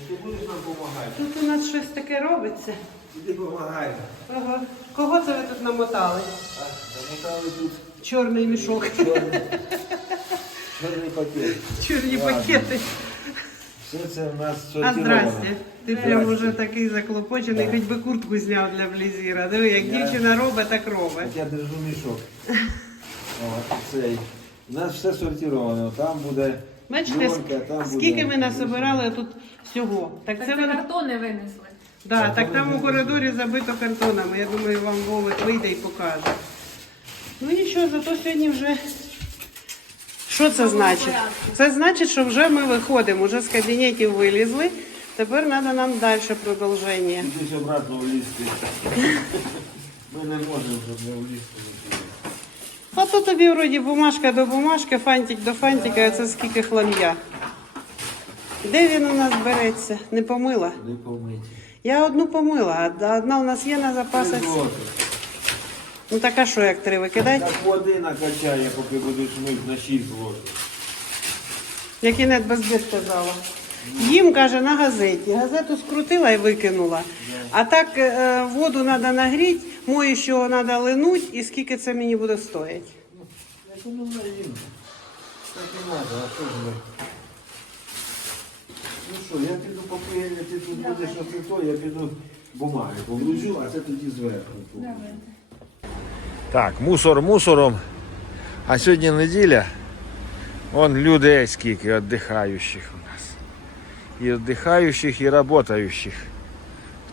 Ну, Ти будеш нам допомагати? Тут у нас щось таке робиться. Іди допомагай. Ага. Кого це ви тут намотали? Замотали тут Чорний мішок. чорний, чорний пакет. Чорні Ладно. пакети. Все це в нас А здрасте. Ти прям уже такий заклопочений, Да. хоч би куртку зняв для блізіра. Диви, як Я- дівчина робить, так робить. От Я держу мішок. О, цей. У нас все сортировано. Там буде Бачите, там скільки буде... ми насобирали тут всього. Так це ви... картони винесли. Да, так там у коридорі забито картонами. Я думаю, вам Вовик вийде і покаже. Ну нічого, зато сьогодні вже. Що це значить? Це значить, що вже ми виходимо, вже з кабінетів вилізли. Тепер треба нам далі продовження. Десь обратно влізти. Ми не можемо, щоб не влізти. А то тобі вроді бумажка до бумажки, фантик до фантика, а це скільки хлам'я. Де він у нас береться? Не помила. Не помиті. Я одну помила, а одна у нас є на запасах. Ну така що, як три викидати? Так води накачає, поки будеш мити на 6 ложок. Як і Інет Безбід казала. Їм, каже, на газеті. Газету скрутила і викинула. А так е, воду треба нагріти, моющого треба линуть, і скільки це мені буде стоїти. Як воно наїм. Так і треба, а що ж ми? Ну що, я піду поки Еля, ти тут будеш оце я піду бумаги погружу, а це тоді зверху. Так, мусор мусором. А сьогодні неділя. Вон людей скільки віддихаючих у нас. І віддихаючих, і працюючих.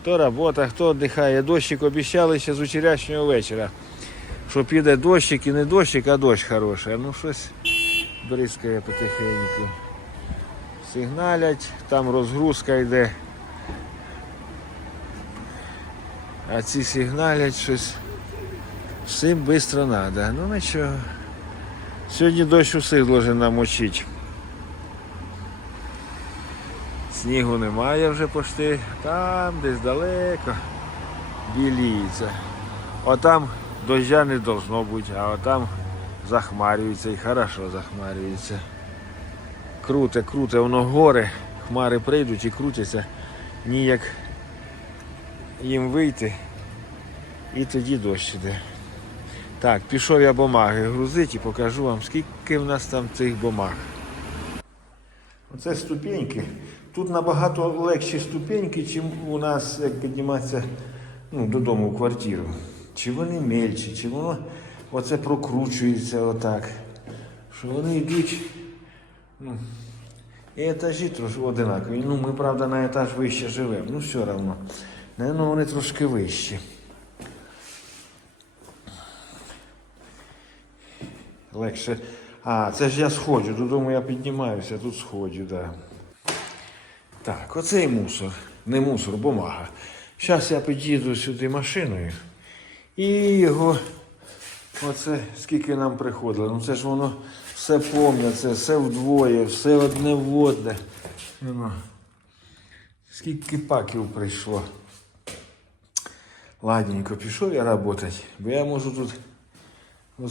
Хто працює, хто віддихає. Дощик обіцяли ще з вчорашнього вечора. Що піде дощик і не дощик, а дощ хороший. Ну щось бризкає потихеньку. Сигналять, там розгрузка йде. А ці сигналять щось. Всім швидко треба. Ну нічого. Сьогодні дощ усіх должен намочити. Снігу немає вже почти. Там десь далеко біліється. Отам доща не должно бути, а отам захмарюється і хорошо захмарюється. Круте, круте, воно гори, хмари прийдуть і крутяться, ніяк їм вийти. І тоді дощ іде. Так, пішов я бумаги грузити і покажу вам, скільки в нас там цих бумаг. Оце ступеньки. Тут набагато легші ступеньки, ніж у нас, як підніматися ну, додому в квартиру. Чи вони мельчі, чи воно оце прокручується отак. Що вони йдуть. Ну, і етажі трошки одинакові. Ну, ми, правда, на етаж вище живемо. Ну, все одно. Наверно, вони трошки вищі. Легше. А, це ж я сходжу. Додому я піднімаюся, тут сходжу, так. Да. Так, оцей мусор. Не мусор, бумага. Зараз я під'їду сюди машиною. І його. Оце скільки нам приходило. Ну це ж воно все помня, це все вдвоє, все одне водне. Ну, Скільки паків прийшло. Ладненько, пішов я працювати, бо я можу тут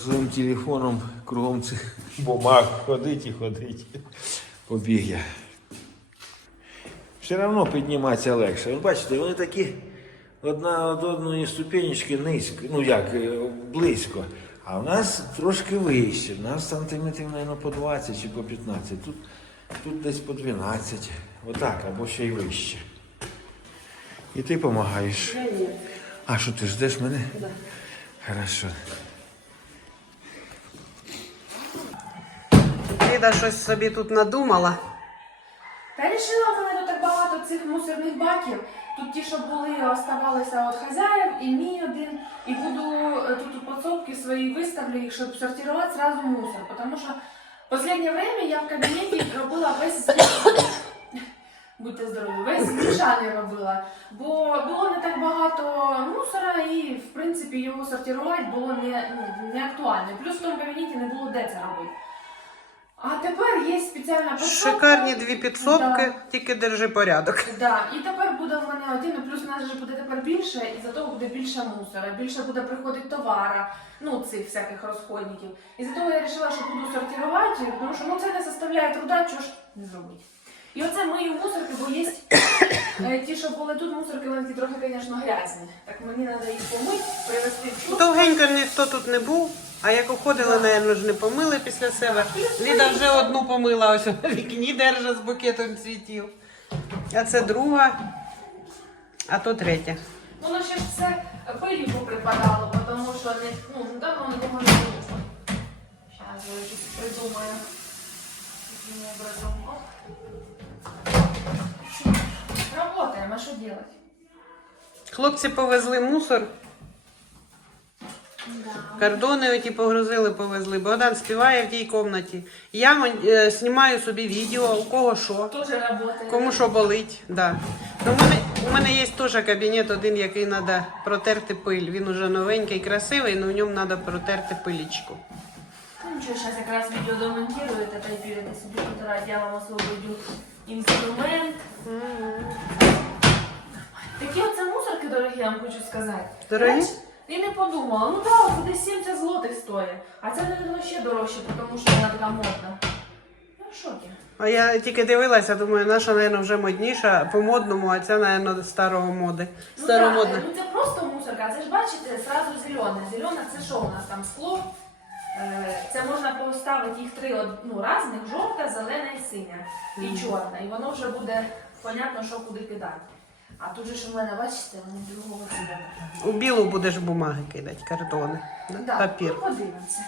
своїм телефоном кругом цих бумаг ходити і ходити. Побіг я. Все одно підніматися легше. Ви бачите, вони такі одна від одної ступенечки низько, ну як, е, близько. А в нас трошки вище. У нас сантиметрів, мабуть, по 20 чи по 15. Тут, тут десь по 12. Отак, або ще й вище. І ти допомагаєш. А що ти ждеш мене? Да. Хорошо. Ліда щось собі тут надумала. Та рішила в мене тут так багато цих мусорних баків. Тут ті, що були, оставалися від хазяїв, і мій один. І буду е, тут у подсобки свої виставлю їх, щоб сортувати сразу мусор. Тому що в останнє время я в кабінеті робила весь. Будьте здорові, весь змішаний робила. Бо було не так багато мусора, і в принципі його сортувати було не, ну, не актуально. Плюс в тому кабінеті не було де це робити. А тепер є спеціальна подсобка. Шикарні дві підсобки, Да. тільки держи порядок. Да, і тепер буде в мене один, плюс у нас же буде тепер більше, і за того буде більше мусора, більше буде приходити товара, ну цих всяких розходників. І за того я вирішила, що буду сортувати, тому що ну це не составляє труда, чого ж не зробити. І оце мою мусорки, бо є Е, Ті, що були тут, мусорки, вони трохи, звісно, грязні. Так мені треба їх помити, привезти в чувство. Довгенько ніхто тут не був, а як уходили, напевно, ж не помили після себе. Ліда вже одну помила, ось в вікні держа з букетом цвітів. А це друга, а то третя. Воно ще ж все пилі поприпадало, тому що не, ну, давно не було. Зараз я щось придумаю. Образом. Оп. А що делать? Хлопці повезли мусор, кордони оті погрузили, повезли. Богдан співає в тій кімнаті. Я е, знімаю собі відео, у кого що. Кому що болить, да. У мене, у мене є теж кабінет один, який треба протерти пиль. Він уже новенький, красивий, але в ньому треба протерти пилічку. Ну ничего, сейчас как раз видео домонтирует, это и собі полтора я вам освободю інструмент. Такі оце мусорки дорогі, я вам хочу сказати. Дорогі? І не подумала, ну так, це десь 70 злотих стоїть. А це, мабуть, ще дорожче, тому що вона така модна. Я в шокі. А я тільки дивилася, думаю, наша, мабуть, вже модніша по модному, а ця, мабуть, старого моди. Ну, Старомодна. так, ну це просто мусорка, це ж бачите, зразу зелене. Зелене це що у нас там скло? Е, Це можна поставити їх три од- ну, різних, жовта, зелена і синя. І чорна. І воно вже буде понятно, що куди кидати. А тут же ж у мене, бачите, вони другого кольору. У білу будеш бумаги кидати, картони, да? Да, папір. Ну, подивимося.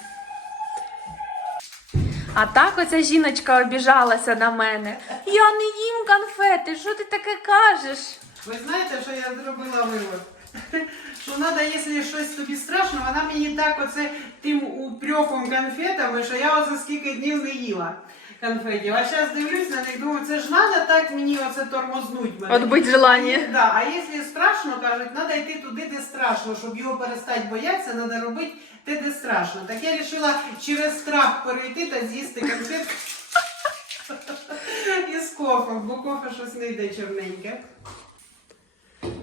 А так оця жіночка обіжалася на мене. Я не їм конфети, що ти таке кажеш? Ви знаєте, що я зробила вивод? Що треба, якщо щось тобі страшно, вона мені так оце тим упреком конфетами, що я оце скільки днів не їла конфетів. А зараз дивлюсь на них, думаю, це ж треба так мені оце тормознуть мене. Отбить желання. Да, а якщо страшно, кажуть, треба йти туди, де страшно, щоб його перестати боятися, треба робити те, де страшно. Так я вирішила через страх перейти та з'їсти конфетку із кофе, бо кофе щось не йде чорненьке.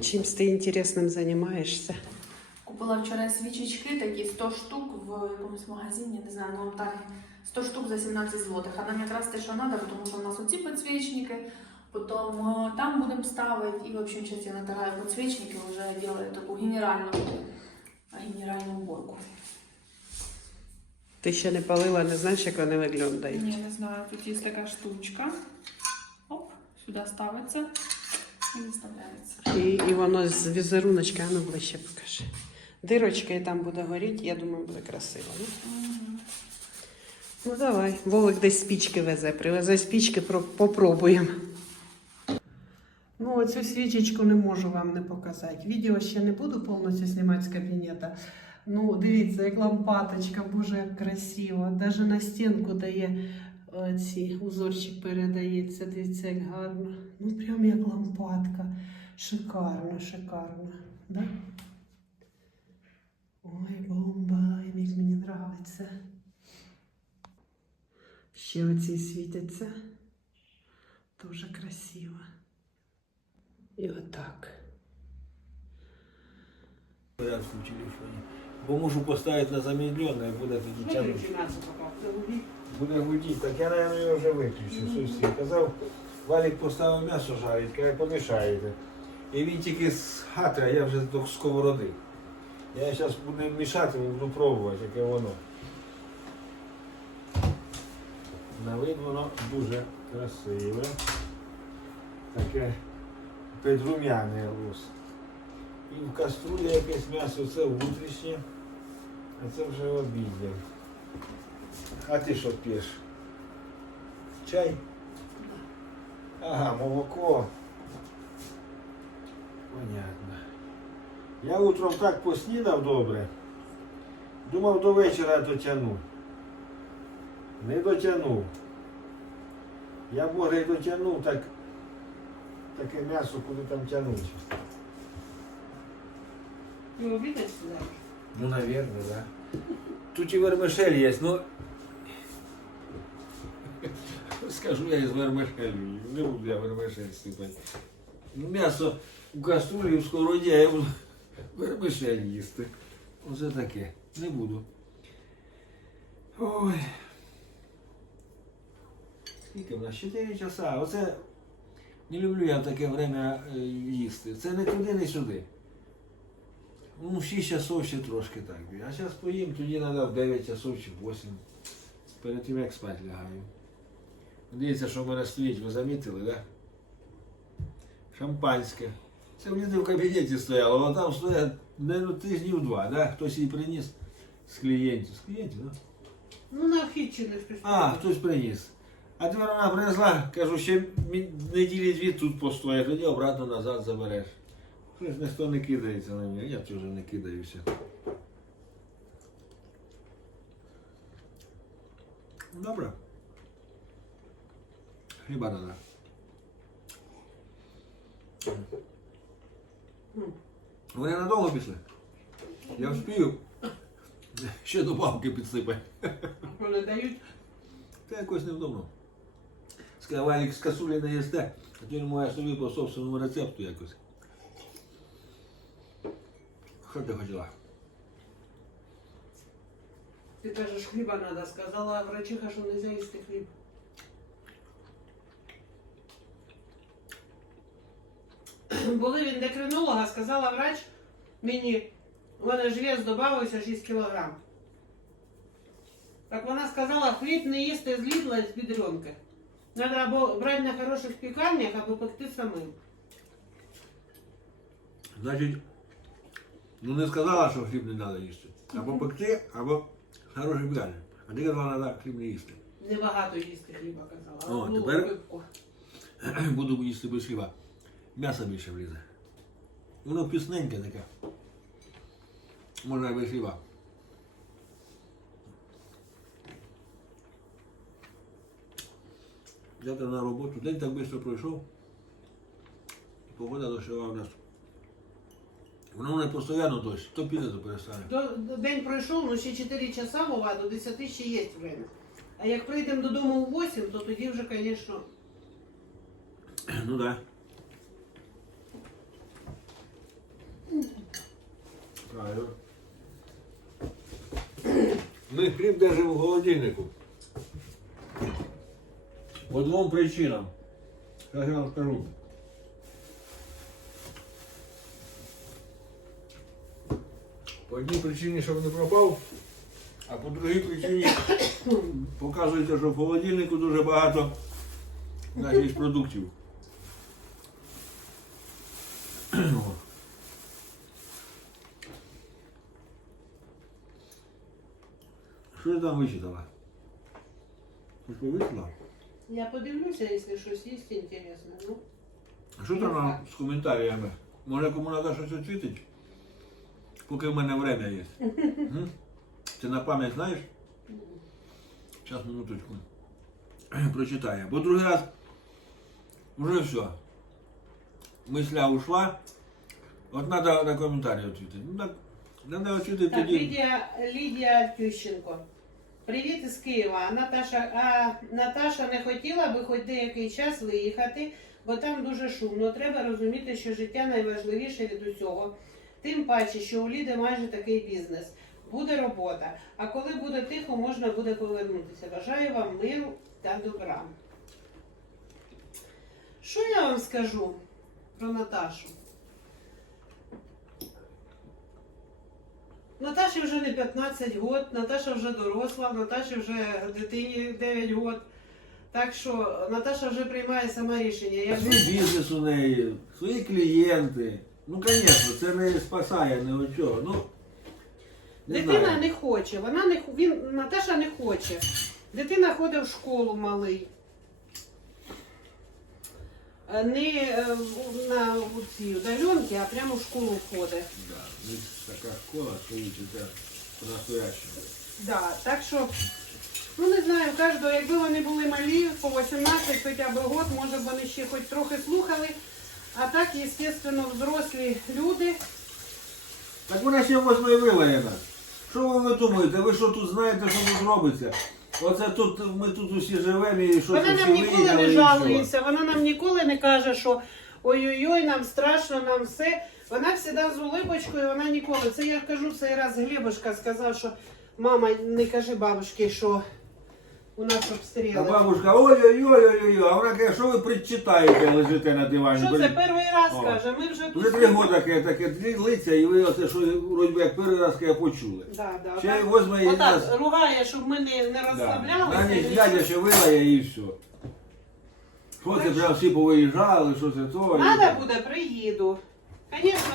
Чимсь ти інтересним займаєшся? Купила вчора свічечки, такі 100 штук в якомусь магазині, не знаю, ну так 100 штук за 17 злотих. А нам якраз те, що треба, тому що у нас оці підсвічники, потім е, там будемо ставити. І, в общем, зараз я натираю підсвічники, вже роблю таку генеральну, генеральну уборку. Ти ще не палила, не знаєш, як вони виглядають. Ні, не знаю, тут є така штучка. Оп, сюди ставиться і виставляється. І, і воно з візеруночка, ну ближче покажи. Дирочка і там буде горіти, я думаю, буде красиво. Ну, ну давай. Вовик десь спічки везе, привезе спічки, попробуємо. Ну, оцю свічечку не можу вам не показати. Відео ще не буду повністю знімати з кабінета. Ну, дивіться, як лампаточка, боже, як красиво. Даже на стінку дає е, ці узорчик передається. Дивіться, як гарно. Ну, прям як лампадка. Шикарно, шикарно. Да? Ой, бомба, як мені подобається. Ще оці світяться. Дуже красиво. І отак. порядку в телефоні. Бо можу поставити на замедлене, буде тоді тягнути. Буде гудіти. Так я, мабуть, його вже виключив. Сусід казав, Валік поставив м'ясо жарить, каже, помішаєте. І він тільки з хати, а я вже до сковороди. Я зараз буду мішати буду пробувати, яке воно. На вид воно дуже красиве. Таке підрум'яне лус. І в каструлі якесь м'ясо, це внутрішнє, а це вже обіднє. А ти що п'єш? Чай? Ага, молоко. Понятно. Я утром так поснідав добре. Думав до вечора дотягну. Не дотягнув. Я може і дотягнув, так таке м'ясо куди там тягнути. Ви обідаєте сюди? Ну, наверное, да. Тут и вермишель есть, но... Скажу я из вермишелі. Не буду я вермишель сипати. Ну, М'ясо в каструлі в сковороді, а я буду вермишель їсти. Оце таке. Не буду. Ой. Скільки в нас? 4 часа. Оце Не люблю я в таке время е, їсти. Це не туди, не сюди. Ну, 6 часов ще трошки так. А зараз поїм, тоді треба в 9 часов чи 8. Перед тим як спати лягаю. Дивіться, що в мене стоїть, ви замітили, так? Да? Шампанське. Це в в кабінеті стояло, а там стоять ну, тижнів два, да? Хтось її приніс з клієнтів. З клієнтів, так? Да? Ну, на вхідчини хтось. А, хтось приніс. А тепер вона принесла, кажу, ще неділі дві тут постоять, тоді обратно назад забереш. Щось ніхто не кидається на мене, я теж не кидаюся. Добре. Хіба треба. Вони надовго пішли? Я вспію. Ще добавки підсипати. Вони дають. Та якось невдобно. Сказав, Алік з касулі не їсте, а ти моя собі по собственному рецепту якось. Що ти хотіла? Ти кажеш, хліба треба. Сказала врачиха, що не можна їсти хліб. Були він декринолога, сказала врач, мені, у мене ж вес додався 6 кілограм. Так вона сказала, хліб не їсти з лідла з бідренки. Треба або брати на хороших пікарнях, або пекти самим. Значить, ну не сказала, що хліб не треба їсти. Або пекти, або хороший п'яний. А ти казала, треба хліб не їсти. Небагато їсти хліба казала. О, Одну тепер? Буду їсти без хліба. М'ясо більше влізе. Воно пісненьке таке. Можна і без хліба. Завтра на роботу. День так швидко пройшов. Погода дощова у нас. Воно не постійно дощ. То піде, то перестане. До- День пройшов, ну ще 4 часа, Вова, до 10 ще є время. А як прийдемо додому у 8, то тоді вже, звісно, Ну да. Правильно. Ми хліб держимо в холодильнику. По двом причинам. Зараз я вам скажу. По одній причині, щоб не пропав, а по другій причині показується, що в холодильнику дуже багато наших продуктів. Що ти там вичитала? Щось повичитала? Я подивлюся, якщо щось є інтересне. Ну, що там нам з коментарями? Може кому треба щось відчитати? Поки в мене время є. М? Ти на пам'ять знаєш? Зараз минуточку. Прочитаю. Бо другий раз вже все. Мисля ушла. От треба на коментарі відчитати. Ну так, треба відчитати так, тоді. Лідія, Лідія Тющенко. Привіт із Києва. Наташа, а Наташа не хотіла би хоч деякий час виїхати, бо там дуже шумно. Треба розуміти, що життя найважливіше від усього. Тим паче, що у Ліди майже такий бізнес. Буде робота. А коли буде тихо, можна буде повернутися. Бажаю вам миру та добра. Що я вам скажу про Наташу? Наташі вже не 15 год, Наташа вже доросла, Наташі вже дитині 9 год. Так що Наташа вже приймає сама рішення. Як свій бізнес у неї, свої клієнти. Ну, звісно, це не спасає ні від чого. Ну, не Дитина знаю. не хоче, вона не х- він, Наташа не хоче. Дитина ходить в школу малий. Е, Не е, на ці удаленки, а прямо в школу ходить. Да, така школа, що учиться по-настоящему. Да, так що, ну не знаю, кожного, якби вони були малі, по 18 хоча б год, може б вони ще хоч трохи слухали. А так, звісно, взрослі люди. Так вона ще восьмої вилаєна. Що ви, ви думаєте? Ви що тут знаєте, що тут робиться? Оце тут ми тут усі живемо і що Вона нам ніколи не жалується, вона нам ніколи не каже, що ой-ой-ой, нам страшно, нам все. Вона завжди з улибочкою, вона ніколи. Це я кажу, цей раз Глебушка сказав, що мама, не кажи бабушці, що у нас А обстріли. бабушка, ой-ой-ой-ой-ой, а вона каже, що ви причитаєте, лежите на дивані? Що це перший раз О. каже? Ми вже Вже три роки таке, таке длиться, і ви оце, що вроді би, як перший раз каже, почули. Да, да, Ще й возьме і нас. Отак ругає, щоб ми не, не розслаблялися. На ніч і глядя, що вилає і все. Що це прям всі повиїжджали, що це то. і- Надо буде, приїду. Звісно,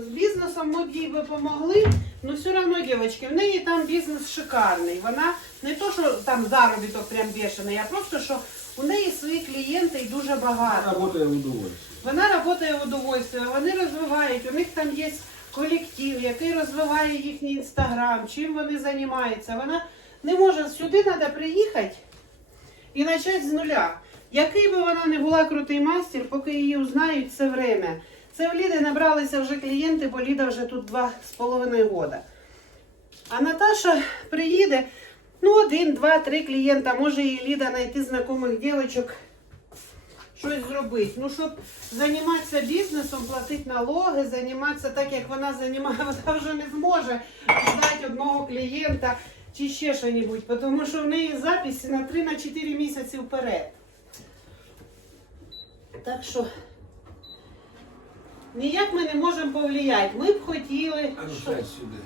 з бізнесом ми б їй би помогли, але все одно, дівчатки, в неї там бізнес шикарний. Вона не то, що там заробіток прям бешений, а просто, що у неї свої клієнти і дуже багато. Работає в удовольствие. Вона працює в удовольствие, вони розвивають, у них там є колектив, який розвиває їхній інстаграм, чим вони займаються. Вона не може сюди треба приїхати і почати з нуля. Який би вона не була крутий мастер, поки її узнають все время. Це в Ліди набралися вже клієнти, бо Ліда вже тут два з половиною года. А Наташа приїде, ну, один, два, три клієнта, може і Ліда знайти знайомих дівчинок, щось зробити. Ну, щоб займатися бізнесом, платити налоги, займатися так, як вона займає, вона вже не зможе ждати одного клієнта чи ще що-небудь, тому що в неї записи на 3-4 місяці вперед. Так що ніяк ми не можемо повлияти. Ми б хотіли. А ну що- сядь сюди.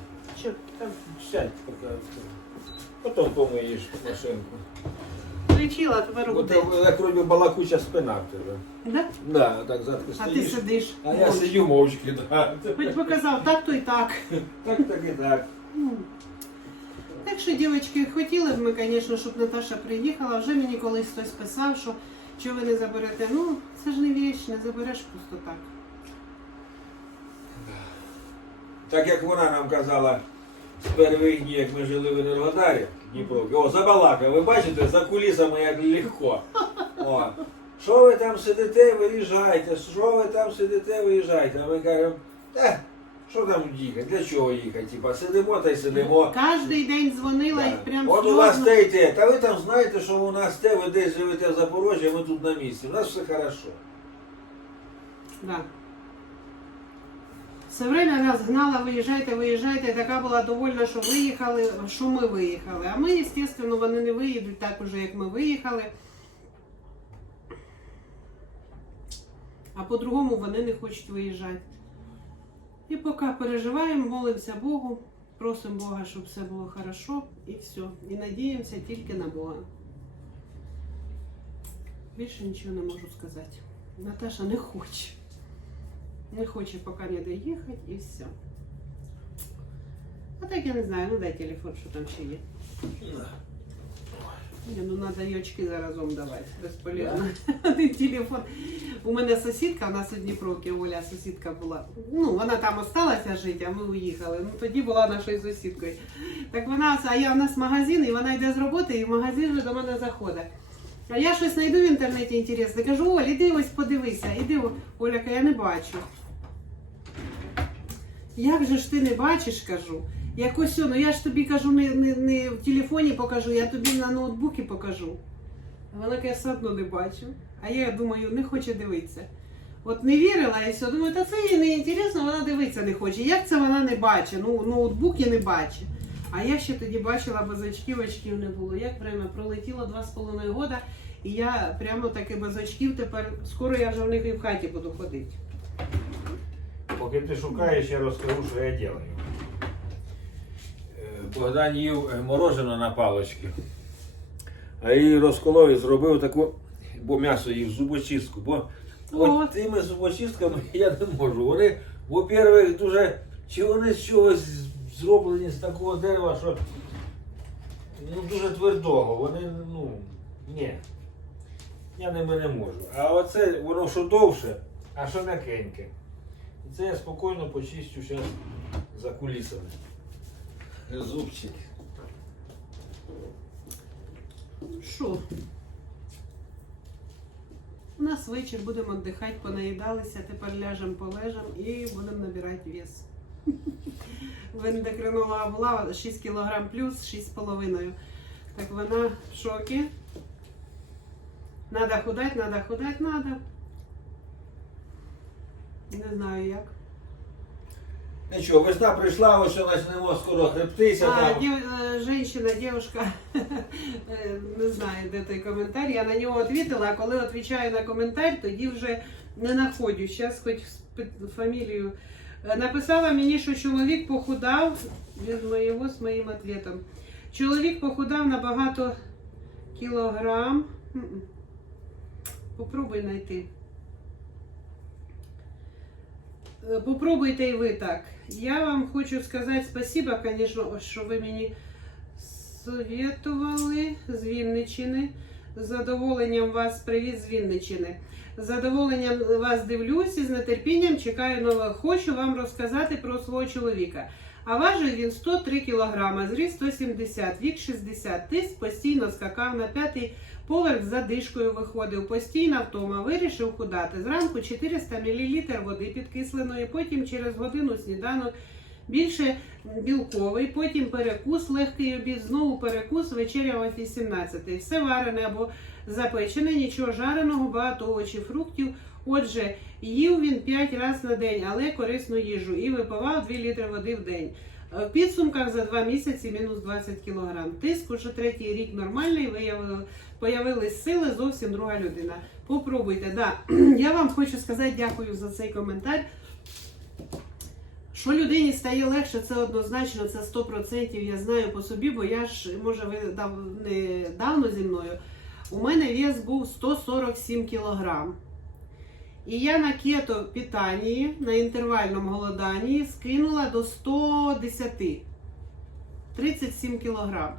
що там? Сядь, поки. Потім помиєш машинку. Тепер От буде. як робить балакуча спина в тебе. Да? Да, так задку А ти стоїш. сидиш. А я сидю мовчки, да. Хоч показав, так то і так. Так, так і так. Так що, дівчатки, хотіли б ми, звісно, щоб Наташа приїхала. Вже мені колись хтось писав, що що ви не заберете. Ну, це ж не віч, не забереш просто так. Так як вона нам казала з перших днів, як ми жили в Енергодарі, Дніпро. О, забалака, ви бачите, за кулісами як легко. О. Що ви там сидите, виїжджайте, що ви там сидите, виїжджайте. А ми кажемо, е, що там їхати, для чого їхати? Типа, сидимо та й сидимо. Кожний день дзвонила і прям От у вас те й те. Та ви там знаєте, що у нас те, ви десь живете в Запорожжі, а ми тут на місці. У нас все хорошо. Да. Все время нас гнала, виїжджайте, виїжджайте. Така була довольна, що виїхали, що ми виїхали. А ми, звісно, вони не виїдуть так уже, як ми виїхали. А по-другому вони не хочуть виїжджати. І поки переживаємо, молимося Богу, просимо Бога, щоб все було хорошо і все. І надіємося тільки на Бога. Більше нічого не можу сказати. Наташа не хоче. Не хоче поки не доїхати і все. А так я не знаю, ну дай телефон, що там ще є. Ні, ну треба очки заразом давати, безполезно. Один телефон. У мене сусідка, нас у Дніпровці Оля сусідка була. Ну, вона там осталася жити, а ми уїхали. Ну тоді була нашою сусідкою. Так вона, а я у нас магазин, і вона йде з роботи, і в магазин вже до мене заходить. А я щось знайду в інтернеті інтересне. Кажу, Оль, іди ось подивися, іди. Оля, я не бачу. Як же ж ти не бачиш, кажу. Якось, ну я ж тобі кажу, не, не, не в телефоні покажу, я тобі на ноутбуці покажу. Вона каже, все одно не бачу. А я думаю, не хоче дивитися. От не вірила і все. Думаю, та це їй не інтересно, вона дивитися не хоче. Як це вона не бачить? Ну, ноутбуки не бачить. А я ще тоді бачила без очків, очків не було. Як время пролетіло два з половиною года, і я прямо таки без очків тепер скоро я вже в них і в хаті буду ходити. Поки ти шукаєш, я розкажу, що я роблю. Е, Богдан їв е, мороженое на палочці. А її розколов і зробив таку, бо м'ясо їв зубочистку. Бо От. от тими зубочистками я не можу. Вони, во-первых, дуже. Чи вони з чогось зроблені з такого дерева, що ну, дуже твердого. Вони, ну, ні. Я ними не можу. А оце воно що довше, а що м'якеньке. Це я спокійно почищу зараз за кулісами. Зубчик. Що? У нас вечір будемо віддихати, понаїдалися, тепер ляжемо полежимо і будемо набирати вес. В ендокринолога була 6 кг плюс 6,5. Так вона в шокі. Надо худать, надо худать, надо. Не знаю як. Нічого, весна прийшла, ось почнемо скоро хребтися А, там. дев, э, женщина, девушка, е, не знаю, де той коментар. Я на нього відповіла, а коли відповідаю на коментар, тоді вже не знаходжу. Зараз хоч спи- фамілію. Е, Написала мені, що чоловік похудав від моєго з моїм відповідом. Чоловік похудав на багато кілограм. М-м. Попробуй знайти. Е, Попробуйте і ви так. Я вам хочу сказати спасибо, звісно, що ви мені советували з Вінничини. Задоволенням вас привіт з Вінничини. З задоволенням вас дивлюсь і з нетерпінням чекаю нове. Хочу вам розказати про свого чоловіка. А важив він 103 кг, зріс 170, вік 60, тиск постійно скакав на п'ятий поверх з задишкою виходив, постійна втома, вирішив худати. Зранку 400 мл води підкисленої, потім через годину сніданок більше білковий, потім перекус, легкий обід, знову перекус, вечеря о 18. Все варене або запечене, нічого жареного, багато овочів, фруктів. Отже, їв він 5 разів на день, але корисну їжу і випивав 2 літри води в день. Е, В підсумках за 2 місяці мінус 20 кг. Тиск уже третій рік нормальний, виявили, появились сили, зовсім друга людина. Попробуйте. Да. Я вам хочу сказати дякую за цей коментар. Що людині стає легше, це однозначно, це 100%. Я знаю по собі, бо я ж, може, ви дав, не давно зі мною. У мене вес був 147 кілограм. І я на кето питанні, на інтервальному голоданні скинула до 110. 37 кілограм.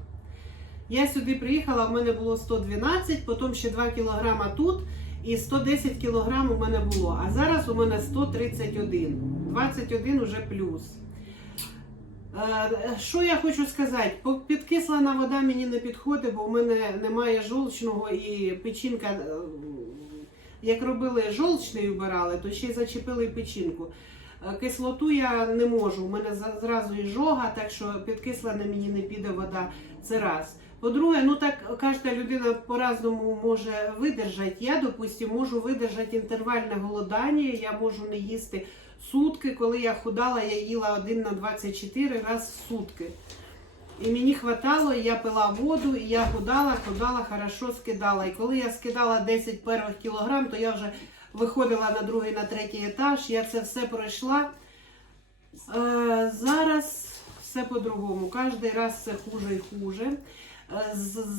Я сюди приїхала, в мене було 112, потім ще 2 кілограма тут, і 110 кілограм у мене було. А зараз у мене 131. 21 уже плюс. Е, Що я хочу сказати? Підкислена вода мені не підходить, бо в мене немає жовчного і печінка. Як робили жовчний вбирали, то ще й зачепили печінку. Е, Кислоту я не можу. У мене зразу і жога, так що підкислена мені не піде вода. Це раз. По-друге, ну так кожна людина по-разному може видержати. Я, допустим, можу видержати інтервальне голодання, я можу не їсти сутки. Коли я худала, я їла 1 на 24 раз в сутки. І мені хватало, я пила воду, і я худала, худала, хорошо скидала. І коли я скидала 10 перших кілограм, то я вже виходила на другий, на третій етаж. Я це все пройшла. Е, зараз все по-другому. Кожен раз все хуже і хуже. Е,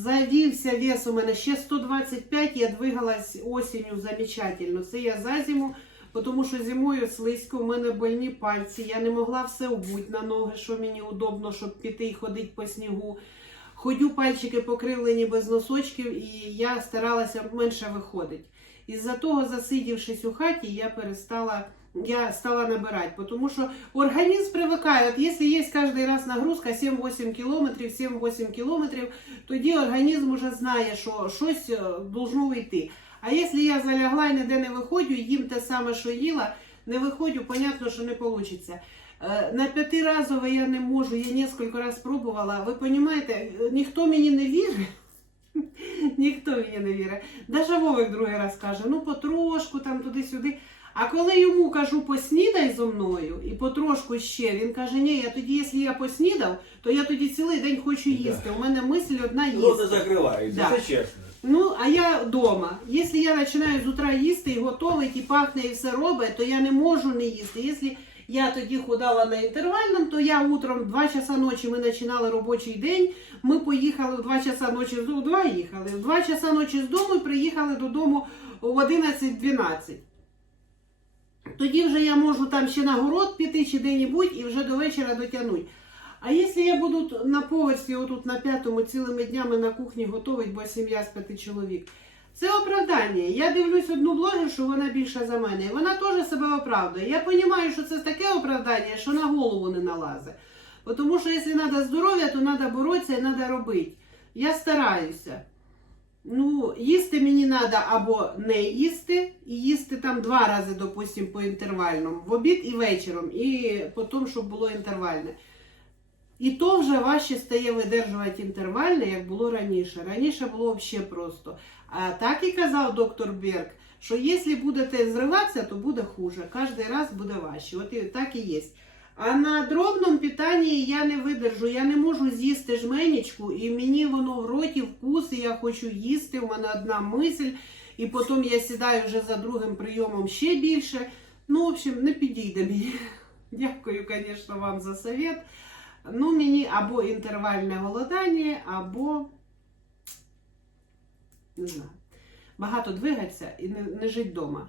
Завівся вес у мене ще 125, я двигалась осінню замечательно. Це я за зиму, тому що зимою слизько, у мене больні пальці, я не могла все обуть на ноги, що мені удобно, щоб піти і ходити по снігу. Ходю, пальчики покривлені без носочків, і я старалася менше виходити. Із-за того, засидівшись у хаті, я перестала, я стала набирати, тому що організм привикає. От якщо є кожен раз нагрузка 7-8 кілометрів, 7-8 кілометрів, тоді організм уже знає, що щось е, должно вийти. А якщо я залягла і ніде не виходжу, їм те саме, що їла, не виходжу, понятно, що не вийде. На п'ятиразове я не можу, я кілька разів пробувала. Ви розумієте, ніхто мені не вірить. Ніхто мені не вірить. Даже Вовик другий раз каже, ну потрошку там туди-сюди. А коли йому кажу, поснідай зо мною і потрошку ще, він каже, ні, я тоді, якщо я поснідав, то я тоді цілий день хочу їсти. У мене мисль одна їсти. закриваються, Да. це чесно. Ну, а я вдома. Якщо я починаю з утра їсти і готовить, і пахне, і все робить, то я не можу не їсти. Якщо я тоді худала на інтервальному, то я утром 2 часа ночі ми починали робочий день. Ми поїхали в 2 часа ночі з дому, 2 їхали, в 2 часа ночі з дому і приїхали додому в 11-12. Тоді вже я можу там ще на город піти чи де-небудь і вже до вечора дотягнути. А якщо я буду на поверсі, отут на п'ятому, цілими днями на кухні готувати, бо сім'я з п'яти чоловік, це оправдання. Я дивлюсь одну блогершу, вона більша за мене, і вона теж себе оправдує. Я розумію, що це таке оправдання, що на голову не налазить. Тому що якщо треба здоров'я, то треба боротися і треба робити. Я стараюся. Ну, їсти мені треба або не їсти, і їсти там два рази, допустим, по інтервальному, в обід і вечором, і потім, щоб було інтервальне. І то вже важче стає видержувати інтервальне, як було раніше. Раніше було взагалі просто. А так і казав доктор Берг, що якщо будете зриватися, то буде хуже. Кожен раз буде важче. От і так і є. А на дробному питанні я не видержу. Я не можу з'їсти жменечку, і мені воно в роті вкус, і я хочу їсти. У мене одна мисль, і потім я сідаю вже за другим прийомом ще більше. Ну, в общем, не підійде мені. Дякую, звісно, вам за совет. Ну, мені або інтервальне голодання, або не знаю. Багато двигатися і не, не жити вдома.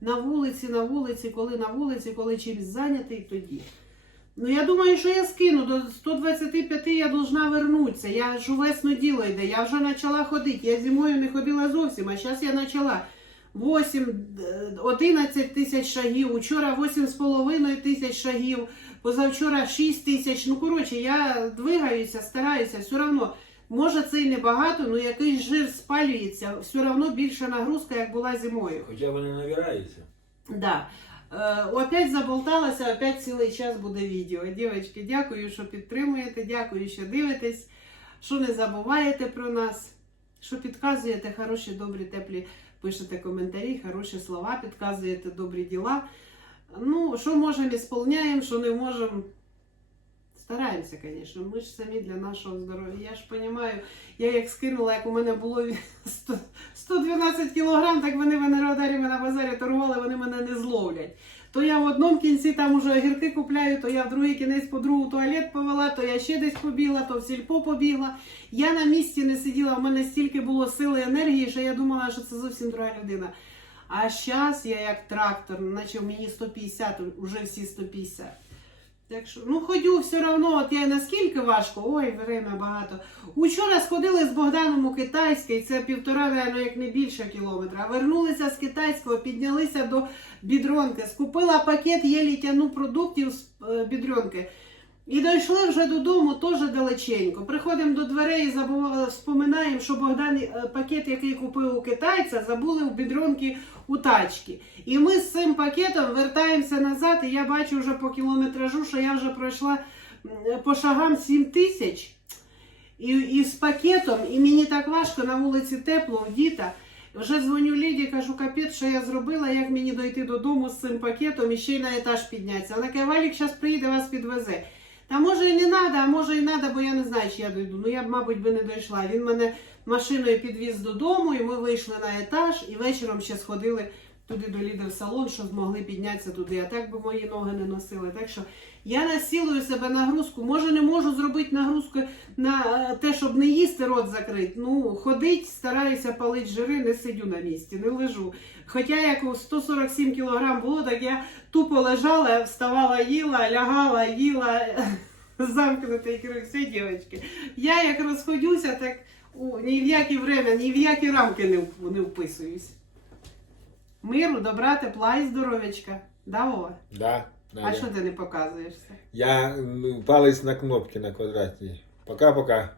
На вулиці, на вулиці, коли на вулиці, коли чимось зайнятий, тоді. Ну, я думаю, що я скину до 125 я должна вернутися. Я ж у діло йде, я вже почала ходити. Я зимою не ходила зовсім, а зараз я почала 8, е, 11 тисяч шагів, учора 8,5 тисяч шагів, позавчора 6 тисяч. Ну, коротше, я двигаюся, стараюся, все одно. Може це і небагато, але якийсь жир спалюється, все одно більша нагрузка, як була зимою. Хоча вони набираються. Да. Е, опять заболталася, опять цілий час буде відео. Дівчатки, дякую, що підтримуєте, дякую, що дивитесь, що не забуваєте про нас, що підказуєте хороші, добрі, теплі, пишете коментарі, хороші слова, підказуєте добрі діла. Ну, що можемо, ісполняємо, що не можемо. Стараємося, звісно. Ми ж самі для нашого здоров'я. Я ж розумію, я як скинула, як у мене було 100 112 кілограм, так вони мене радарями на базарі торгували, вони мене не зловлять. То я в одному кінці там уже огірки купляю, то я в другий кінець подругу туалет повела, то я ще десь побігла, то в сільпо побігла. Я на місці не сиділа, в мене стільки було сили енергії, що я думала, що це зовсім друга людина. А зараз я як трактор, наче в мені 150, уже всі 150. Так що, ну ходю все одно, от я наскільки важко, ой, время багато. Учора сходили з Богданом у Китайський, це півтора, наверное, як не більше кілометра. Вернулися з китайського, піднялися до бідронки, скупила пакет єлі тяну продуктів з е, бідронки. І дійшли вже додому теж далеченько. Приходимо до дверей і вспоминаємо, що Богдан е, пакет, який купив у китайця, забули в бідронки у тачці. І ми з цим пакетом вертаємося назад, і я бачу вже по кілометражу, що я вже пройшла по шагам 7 тисяч. І, і з пакетом, і мені так важко на вулиці тепло, у діта. Вже дзвоню Ліді, кажу, капець, що я зробила, як мені дойти додому з цим пакетом і ще й на етаж піднятися. Вона каже, Валік зараз приїде, вас підвезе. Та може і не треба, а може і треба, бо я не знаю, чи я дойду. Ну я б, мабуть, би не дійшла. Він мене машиною підвіз додому, і ми вийшли на етаж, і вечором ще сходили туди до Ліди в салон, що змогли піднятися туди. А так би мої ноги не носили. Так що я насилую себе нагрузку. Може, не можу зробити нагрузку на е, те, щоб не їсти, рот закрити. Ну, ходить, стараюся палити жири, не сидю на місці, не лежу. Хоча як у 147 кілограм було, так я тупо лежала, вставала, їла, лягала, їла. Замкнутий круг, все, дівчатки. Я як розходюся, так у, ні в які время, ні в які рамки не, не вписуюсь. Миру, добра, тепла і здоров'ячка. Да, Вова? Да, да, А я. що ти не показуєшся? Я палець на кнопки на квадраті. Пока-пока.